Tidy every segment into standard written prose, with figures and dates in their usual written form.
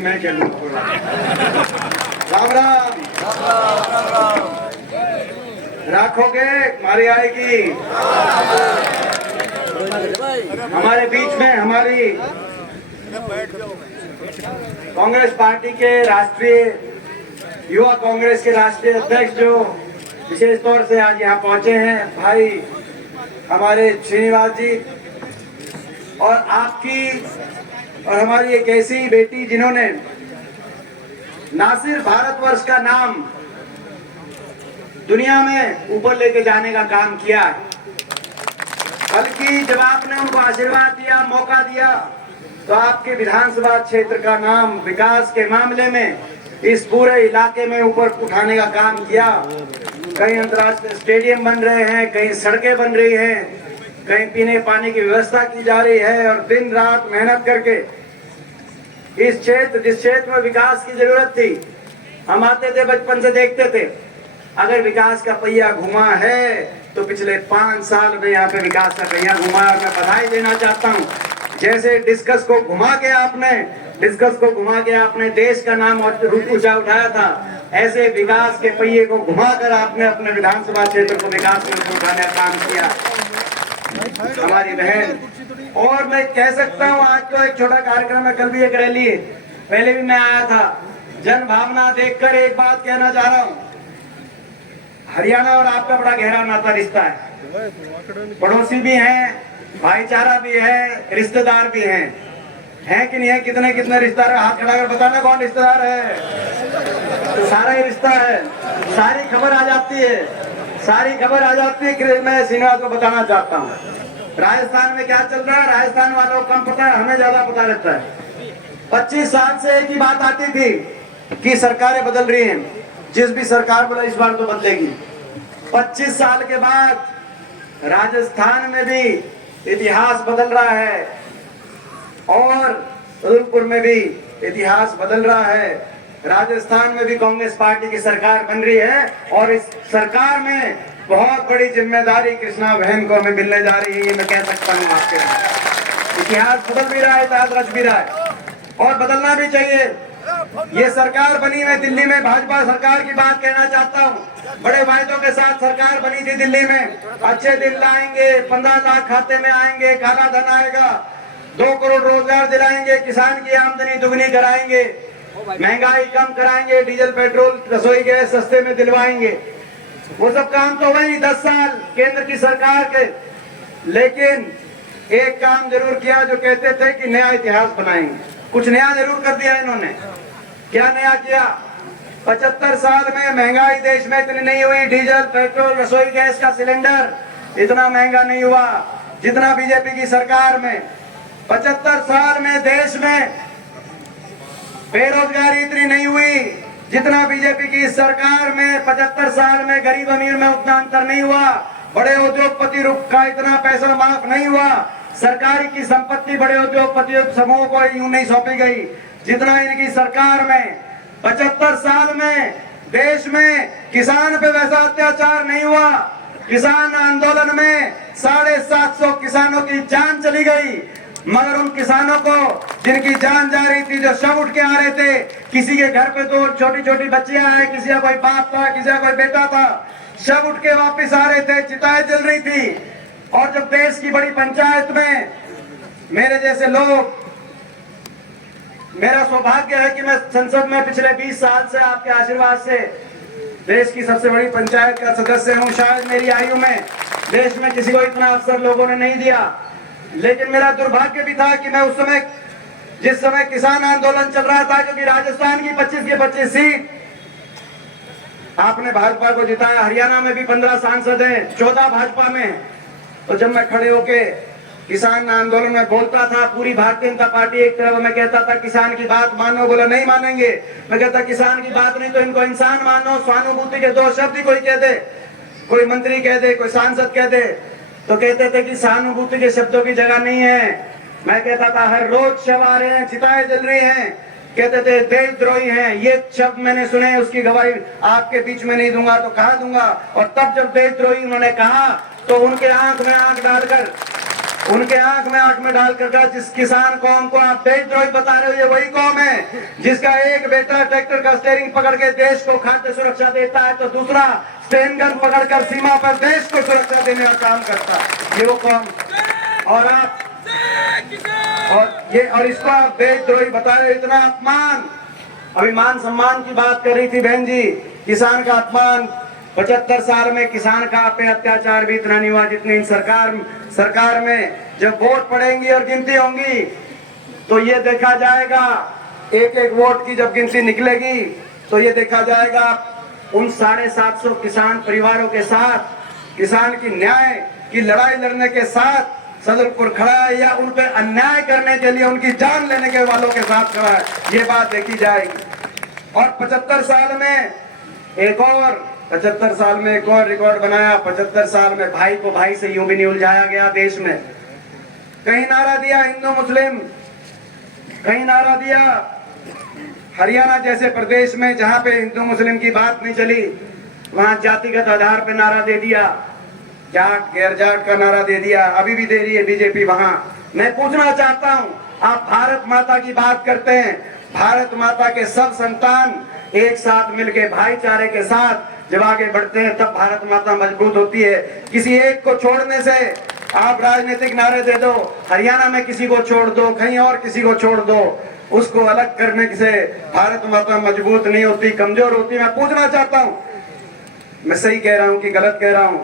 मैं कह लूँ। राम राम। राखोगे मारी आएगी। हमारे बीच में हमारी कांग्रेस पार्टी के राष्ट्रीय युवा कांग्रेस के राष्ट्रीय अध्यक्ष जो विशेष तौर से आज यहाँ पहुंचे हैं, भाई हमारे श्रीनिवास जी, और आपकी और हमारी एक ऐसी बेटी जिन्होंने ना सिर्फ भारतवर्ष का नाम दुनिया में ऊपर लेके जाने का काम किया है, बल्कि जब आपने उनको आशीर्वाद दिया, मौका दिया, तो आपके विधानसभा क्षेत्र का नाम विकास के मामले में इस पूरे इलाके में ऊपर उठाने का काम किया। कहीं अंतर्राष्ट्रीय स्टेडियम बन रहे हैं, कहीं सड़कें बन रही हैं, कहीं पीने पानी की व्यवस्था की जा रही है, और दिन रात मेहनत करके इस क्षेत्र, जिस क्षेत्र में विकास की जरूरत थी, हम आते थे बचपन से देखते थे, अगर विकास का पहिया घुमा है तो पिछले 5 साल में यहाँ पे विकास का पहिया घुमा है। और मैं बधाई देना चाहता हूँ, जैसे डिस्कस को घुमा के आपने देश का नाम ऊंचा उठाया था, ऐसे विकास के पहिए को घुमाकर आपने अपने विधानसभा क्षेत्र को विकास में उठाने का काम किया, हमारी बहन। और मैं कह सकता हूँ, आज तो एक छोटा कार्यक्रम है, कल भी एक रैली है, पहले भी मैं आया था। जन भावना देखकर एक बात कहना चाह रहा हूँ, हरियाणा और आपका बड़ा गहरा नाता रिश्ता है, पड़ोसी भी हैं, भाईचारा भी है, रिश्तेदार भी हैं कि नहीं है? कितने कितने रिश्तेदार, हाथ खड़ा कर बताना कौन रिश्तेदार है? तो सारा ही रिश्ता है, सारी खबर आ जाती है। मैं श्रीनिवास को बताना चाहता हूँ, राजस्थान में क्या चल रहा है, राजस्थान वालों को कम पता है, हमें ज्यादा पता रहता है। 25 साल से एक ही बात आती थी कि सरकारें बदल रही हैं, जिस भी सरकार बोला इस बार तो बदलेगी। 25 साल के बाद राजस्थान में भी इतिहास बदल रहा है और रुद्रपुर में भी इतिहास बदल रहा है। राजस्थान में भी कांग्रेस पार्टी की सरकार बन रही है, और इस सरकार में बहुत बड़ी जिम्मेदारी कृष्णा बहन को हमें मिलने जा रही है, ये मैं कह सकता हूँ आपके। इतिहास बदल भी रहा है, इतिहास रच भी रहा है, और बदलना भी चाहिए। ये सरकार बनी है दिल्ली में, भाजपा सरकार की बात कहना चाहता हूँ, बड़े वायदों के साथ सरकार बनी थी दिल्ली में, अच्छे दिन लाएंगे, 15 लाख खाते में आएंगे, काला धन आएगा, 2 करोड़ रोजगार दिलाएंगे, किसान की आमदनी दुगनी कराएंगे, महंगाई कम कराएंगे, डीजल पेट्रोल रसोई गैस सस्ते में दिलवाएंगे। वो सब काम तो हुए 10 साल केंद्र की सरकार के, लेकिन एक काम जरूर किया, जो कहते थे कि नया इतिहास बनाएंगे, कुछ नया जरूर कर दिया इन्होंने। क्या नया किया? 75 साल में महंगाई देश में इतनी नहीं हुई, डीजल पेट्रोल रसोई गैस का सिलेंडर इतना महंगा नहीं हुआ जितना बीजेपी की सरकार में। 75 साल में देश में बेरोजगारी इतनी नहीं हुई जितना बीजेपी की सरकार में। 75 साल में गरीब अमीर में उतना अंतर नहीं हुआ, बड़े उद्योगपति का इतना पैसा माफ नहीं हुआ, सरकारी की संपत्ति बड़े उद्योगपति समूह को यूं नहीं सौंपी गई जितना इनकी सरकार में। 75 साल में देश में किसान पे वैसा अत्याचार नहीं हुआ। किसान आंदोलन में 750 किसानों की जान चली गई, मगर उन किसानों को जिनकी जान जा रही थी, जो शव उठ के आ रहे थे, किसी के घर पे तो छोटी छोटी बच्चियां हैं, किसी का कोई बाप था, किसी का कोई बेटा था, शव उठ के वापिस आ रहे थे, चिताएं जल रही थी। और जब देश की बड़ी पंचायत में मेरे जैसे लोग, मेरा सौभाग्य है कि मैं संसद में पिछले 20 साल से आपके आशीर्वाद से देश की सबसे बड़ी पंचायत का सदस्य हूं। शायद मेरी आयु में देश में किसी को इतना अवसर लोगों ने नहीं दिया, लेकिन मेरा दुर्भाग्य भी था कि मैं उस समय, जिस समय किसान आंदोलन चल रहा था, क्योंकि राजस्थान की 25 की 25 सीट आपने भाजपा को जिताया, हरियाणा में भी 15 सांसद हैं, 14 भाजपा में। तो जब मैं खड़े होके किसान आंदोलन में बोलता था, पूरी भारतीय जनता पार्टी एक तरफ, मैं कहता था किसान की बात मानो, बोला नहीं मानेंगे। मैं कहता किसान की बात नहीं तो इनको इंसान मानो। सहानुभूति के 2 शब्द ही कोई कह दे, कोई मंत्री कह दे, कोई सांसद कह दे, तो कहते थे कि सहानुभूति के शब्दों की जगह नहीं है। मैं कहता था हर रोज शव आ रहे हैं, चिताएं जल रही हैं, कहते थे देशद्रोही हैं, ये शब्द मैंने सुने, उसकी गवाही आपके बीच में नहीं दूंगा तो कहां दूंगा। और तब जब देशद्रोही उन्होंने कहा तो उनके आंख में आंख डालकर उनके आंख में डाल कर जिस किसान कौम को आप देशद्रोही बता रहे हो, ये वही कौम है जिसका एक बेटा ट्रैक्टर का स्टीयरिंग पकड़ के देश को खाद्य सुरक्षा देता है तो दूसरा स्टेन गन पकड़कर सीमा पर देश को सुरक्षा देने का काम करता है। ये वो कौम, और आप और इसको आप देशद्रोही बता रहे हो। इतना अपमान, अभी मान सम्मान की बात कर रही थी बहन जी, किसान का अपमान 75 साल में किसान का पे अत्याचार भी इतना नहीं हुआ जितनी इन सरकार में। जब वोट पड़ेंगी और गिनती होंगी तो ये देखा जाएगा, एक एक वोट की जब गिनती निकलेगी तो ये देखा जाएगा उन 750 किसान परिवारों के साथ, किसान की न्याय की लड़ाई लड़ने के साथ सदरपुर खड़ा है या उन पर अन्याय करने के लिए उनकी जान लेने के वालों के साथ खड़ा है, ये बात देखी जाएगी। और 75 साल में एक और रिकॉर्ड बनाया। 75 साल में भाई को भाई से यूं भी नहीं उलझाया गया देश में। कहीं नारा दिया हिंदू मुस्लिम, कहीं नारा दिया हरियाणा जैसे प्रदेश में जहां पे हिंदू मुस्लिम की बात नहीं चली, वहां जातिगत आधार पे नारा दे दिया, जाट गैर जाट का नारा दे दिया, अभी भी दे रही है बीजेपी वहां। मैं पूछना चाहता हूं, आप भारत माता की बात करते हैं, भारत माता के सब संतान एक साथ मिलके भाईचारे के साथ जब आगे बढ़ते हैं तब भारत माता मजबूत होती है। किसी एक को छोड़ने से आप राजनीतिक नारे दे दो, हरियाणा में किसी को छोड़ दो, कहीं और किसी को छोड़ दो, उसको अलग करने से भारत माता मजबूत नहीं होती, कमजोर होती। मैं पूछना चाहता हूं, मैं सही कह रहा हूं कि गलत कह रहा हूं,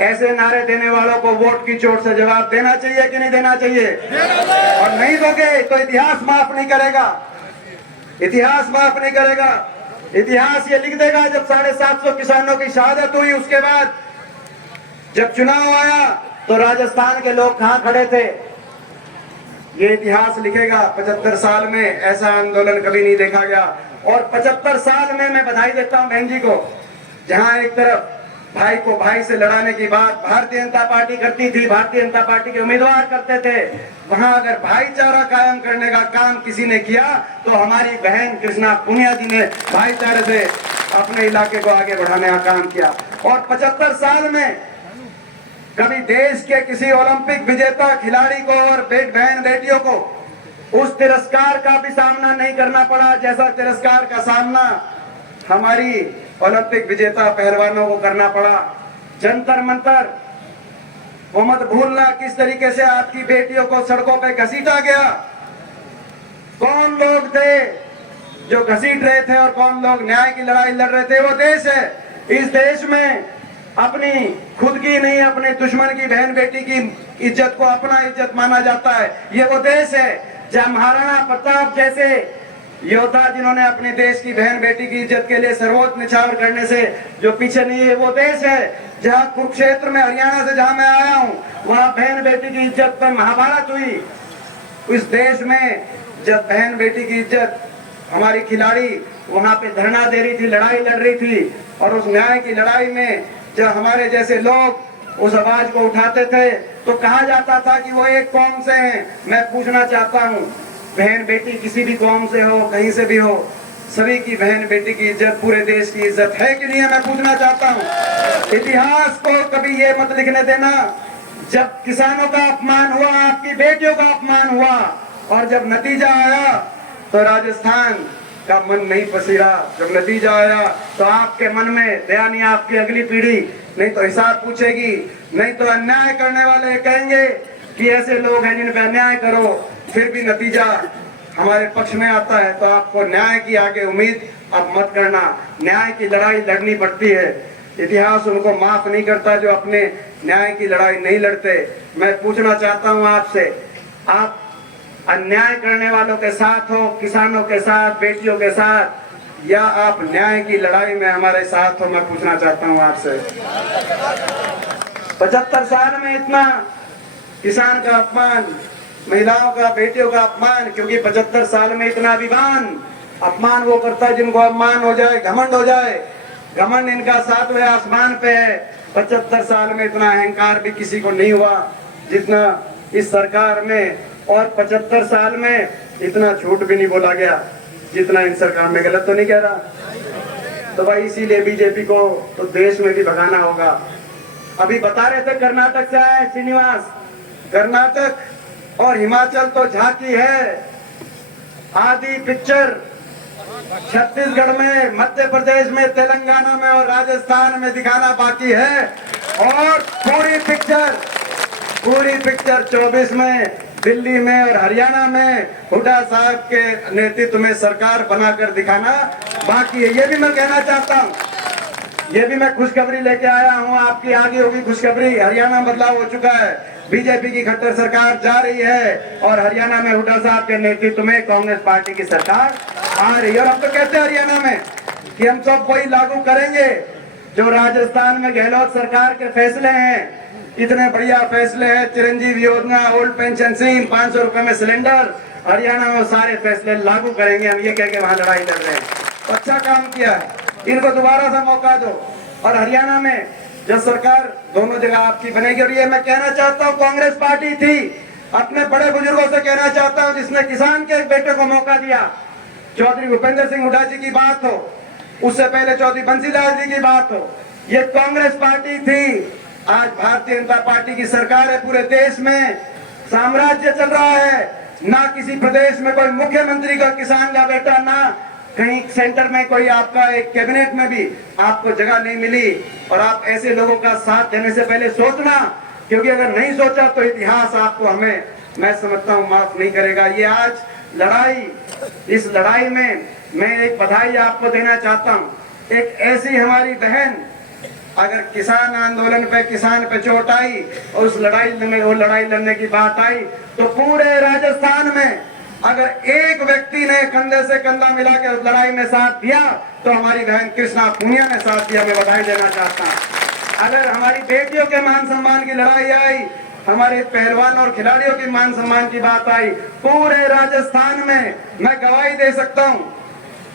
ऐसे नारे देने वालों को वोट की चोट से जवाब देना चाहिए कि नहीं देना चाहिए? और नहीं दोगे तो इतिहास माफ नहीं करेगा, इतिहास माफ नहीं करेगा। इतिहास ये लिख देगा जब 750 किसानों की शहादत हुई, उसके बाद जब चुनाव आया तो राजस्थान के लोग कहां खड़े थे, ये इतिहास लिखेगा। 75 साल में ऐसा आंदोलन कभी नहीं देखा गया। और 75 साल में मैं बधाई देता हूं बहन जी को, जहां एक तरफ भाई को भाई से लड़ाने की बात भारतीय जनता पार्टी करती थी, भारतीय जनता पार्टी के उम्मीदवार करते थे, वहां अगर भाईचारा कायम करने का काम किसी ने किया तो हमारी बहन कृष्णा पुनिया जी ने भाईचारे से अपने इलाके को आगे बढ़ाने का काम किया। और 75 साल में कभी देश के किसी ओलंपिक विजेता खिलाड़ी को और बहन बेटियों को उस तिरस्कार का भी सामना नहीं करना पड़ा जैसा तिरस्कार का सामना हमारी ओलंपिक विजेता पहलवानों को करना पड़ा। जंतर मंतर वो मत भूलना किस तरीके से आपकी बेटियों को सड़कों पे घसीटा गया। कौन लोग थे जो घसीट रहे थे और कौन लोग न्याय की लड़ाई लड़ रहे थे? वो देश है। इस देश में अपनी खुद की नहीं, अपने दुश्मन की बहन बेटी की इज्जत को अपना इज्जत माना जाता है। ये वो देश है जहां महाराणा प्रताप जैसे योद्धा जिन्होंने अपने देश की बहन बेटी की इज्जत के लिए सर्वोच्च निछावर करने से जो पीछे नहीं है। वो देश है जहां कुरुक्षेत्र में, हरियाणा से जहां मैं आया हूं, वहां बहन बेटी की इज्जत पर महाभारत हुई। इस देश में जब बहन बेटी की इज्जत हमारी खिलाड़ी वहां पे धरना दे रही थी, लड़ाई लड़ रही थी, और उस न्याय की लड़ाई में जब हमारे जैसे लोग उस आवाज को उठाते थे तो कहा जाता था कि वो एक कौम से हैं। मैं पूछना चाहता हूं, बहन बेटी किसी भी कौम से हो, कहीं से भी हो, सभी की बहन बेटी की इज्जत पूरे देश की इज्जत है कि नहीं है? मैं पूछना चाहता हूं। इतिहास को कभी ये मत लिखने देना जब किसानों का अपमान हुआ, आपकी बेटियों का अपमान हुआ, और जब नतीजा आया तो राजस्थान का मन नहीं पसीरा। जब नतीजा आया तो आपके मन में दया नहीं, आपकी अगली पीढ़ी नहीं तो हिसाब पूछेगी, नहीं तो अन्याय करने वाले कहेंगे कि ऐसे लोग हैं जिन पे अन्याय करो। फिर भी नतीजा हमारे पक्ष में आता है तो आपको न्याय की आगे उम्मीद आप मत करना। न्याय की लड़ाई लड़नी पड़ती है, इतिहास उनको माफ नहीं करता जो अपने न्याय की लड़ाई नहीं लड़ते। मैं पूछना चाहता हूं आपसे, आप अन्याय करने वालों के साथ हो, किसानों के साथ, बेटियों के साथ, या आप न्याय की लड़ाई में हमारे साथ हो? मैं पूछना चाहता हूं आपसे। 75 साल में इतना किसान का अपमान, महिलाओं का, बेटियों का अपमान, क्योंकि 75 साल में इतना अभिमान, अपमान वो करता है जिनको अपमान हो जाए, घमंड हो जाए। घमंड इनका 7वें आसमान पे है। 75 साल में इतना अहंकार भी किसी को नहीं हुआ जितना इस सरकार में, और 75 साल में इतना झूठ भी नहीं बोला गया जितना इन सरकार में। गलत तो नहीं कह रहा? तो भाई इसीलिए बीजेपी को तो देश में भी भगाना होगा। अभी बता रहे थे कर्नाटक से आए श्रीनिवास, कर्नाटक और हिमाचल तो झांकी है, आदि पिक्चर छत्तीसगढ़ में, मध्य प्रदेश में, तेलंगाना में और राजस्थान में दिखाना बाकी है। और पूरी पिक्चर 24 में दिल्ली में और हरियाणा में हुड्डा साहब के नेतृत्व में सरकार बनाकर दिखाना बाकी है। ये भी मैं कहना चाहता हूँ, ये भी मैं खुशखबरी लेके आया हूँ, आपकी आगे होगी खुशखबरी। हरियाणा बदलाव हो चुका है, बीजेपी की खट्टर सरकार जा रही है और हरियाणा में हुड्डा साहब के नेतृत्व में कांग्रेस पार्टी की सरकार आ रही है। और हम तो कहते हैं हरियाणा में कि हम सब वही लागू करेंगे जो राजस्थान में गहलोत सरकार के फैसले हैं। इतने बढ़िया फैसले हैं, चिरंजीवी योजना, ओल्ड पेंशन स्कीम, 500 रुपए में सिलेंडर, हरियाणा में सारे फैसले लागू करेंगे हम, ये कह के वहां लड़ाई लड़ रहे हैं। अच्छा काम किया है, इनको दोबारा सा मौका दो। और हरियाणा में जब सरकार दोनों जगह आपकी बनेगी, और ये मैं कहना चाहता हूँ कांग्रेस पार्टी थी, अपने बड़े बुजुर्गों से कहना चाहता हूँ जिसने किसान के एक बेटे को मौका दिया, चौधरी भूपेंद्र सिंह हुड्डा जी की बात हो, उससे पहले चौधरी बंसीलाल जी की बात हो, ये कांग्रेस पार्टी थी। आज भारतीय जनता पार्टी की सरकार है, पूरे देश में साम्राज्य चल रहा है। ना किसी प्रदेश में कोई मुख्यमंत्री का किसान का बेटा, ना कहीं सेंटर में कोई आपका एक कैबिनेट में भी आपको जगह नहीं मिली। और आप ऐसे लोगों का साथ देने से पहले सोचना, क्योंकि अगर नहीं सोचा तो इतिहास आपको, हमें, मैं समझता हूँ, माफ नहीं करेगा। ये आज लड़ाई, इस लड़ाई में मैं एक बधाई आपको देना चाहता हूँ। एक ऐसी हमारी बहन, अगर किसान आंदोलन पे, किसान पे चोट आई और उस लड़ाई में वो लड़ाई लड़ने की बात आई, तो पूरे राजस्थान में अगर एक व्यक्ति ने कंधे से कंधा मिला के उस लड़ाई में साथ दिया तो हमारी बहन कृष्णा पूनिया ने साथ दिया। मैं बधाई देना चाहता हूँ। अगर हमारी बेटियों के मान सम्मान की लड़ाई आई, हमारे पहलवान और खिलाड़ियों की मान सम्मान की बात आई, पूरे राजस्थान में मैं गवाही दे सकता हूँ,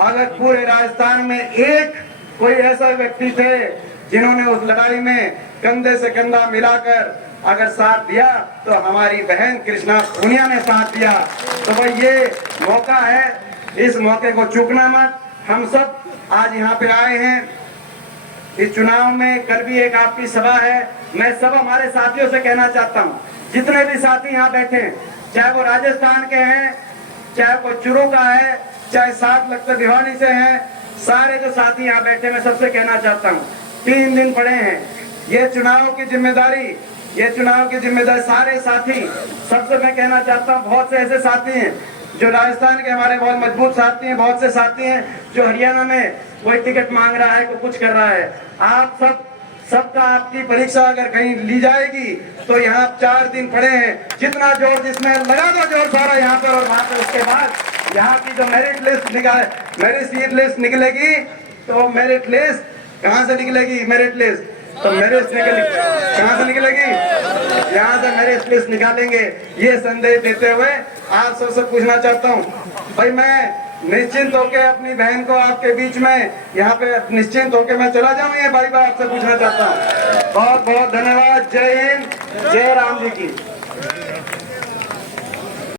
अगर पूरे राजस्थान में एक कोई ऐसा व्यक्ति थे जिन्होंने उस लड़ाई में कंधे से कंधा मिलाकर अगर साथ दिया तो हमारी बहन कृष्णा पूनिया ने साथ दिया। तो भाई ये मौका है, इस मौके को चूकना मत। हम सब आज यहाँ पे आए हैं इस चुनाव में, कल भी एक आपकी सभा है। मैं सब हमारे साथियों से कहना चाहता हूँ, जितने भी साथी यहाँ बैठे, चाहे वो राजस्थान के हैं, चाहे वो चुरू का है, चाहे 7 लखपत भिवानी से हैं, सारे जो साथी यहाँ बैठे, मैं सबसे कहना चाहता हूँ, 3 दिन पड़े हैं, ये चुनाव की जिम्मेदारी सारे साथी, सबसे मैं कहना चाहता हूँ, बहुत से ऐसे साथी हैं जो राजस्थान के हमारे बहुत मजबूत साथी हैं, बहुत से साथी हैं जो हरियाणा में कोई टिकट मांग रहा है, कोई कुछ कर रहा है। आप सबका आपकी परीक्षा अगर कहीं ली जाएगी तो यहाँ 4 दिन पड़े हैं, जितना जोर जिसमें लगा दो जोर सारा यहाँ पर और वहाँ पर। उसके बाद यहाँ की जो मेरिट सीट लिस्ट निकलेगी, तो मेरिट लिस्ट कहाँ से निकलेगी? मेरिट लिस्ट तो मेरिट कहाँ से निकलेगी? यहाँ से मेरिट लिस्ट निकालेंगे। ये संदेश देते हुए आप सबसे पूछना चाहता हूँ, भाई मैं निश्चिंत होके अपनी बहन को आपके बीच में यहाँ पे निश्चिंत होके मैं चला जाऊँ, ये भाई आपसे पूछना चाहता हूँ। बहुत बहुत धन्यवाद। जय हिंद, जय राम जी की।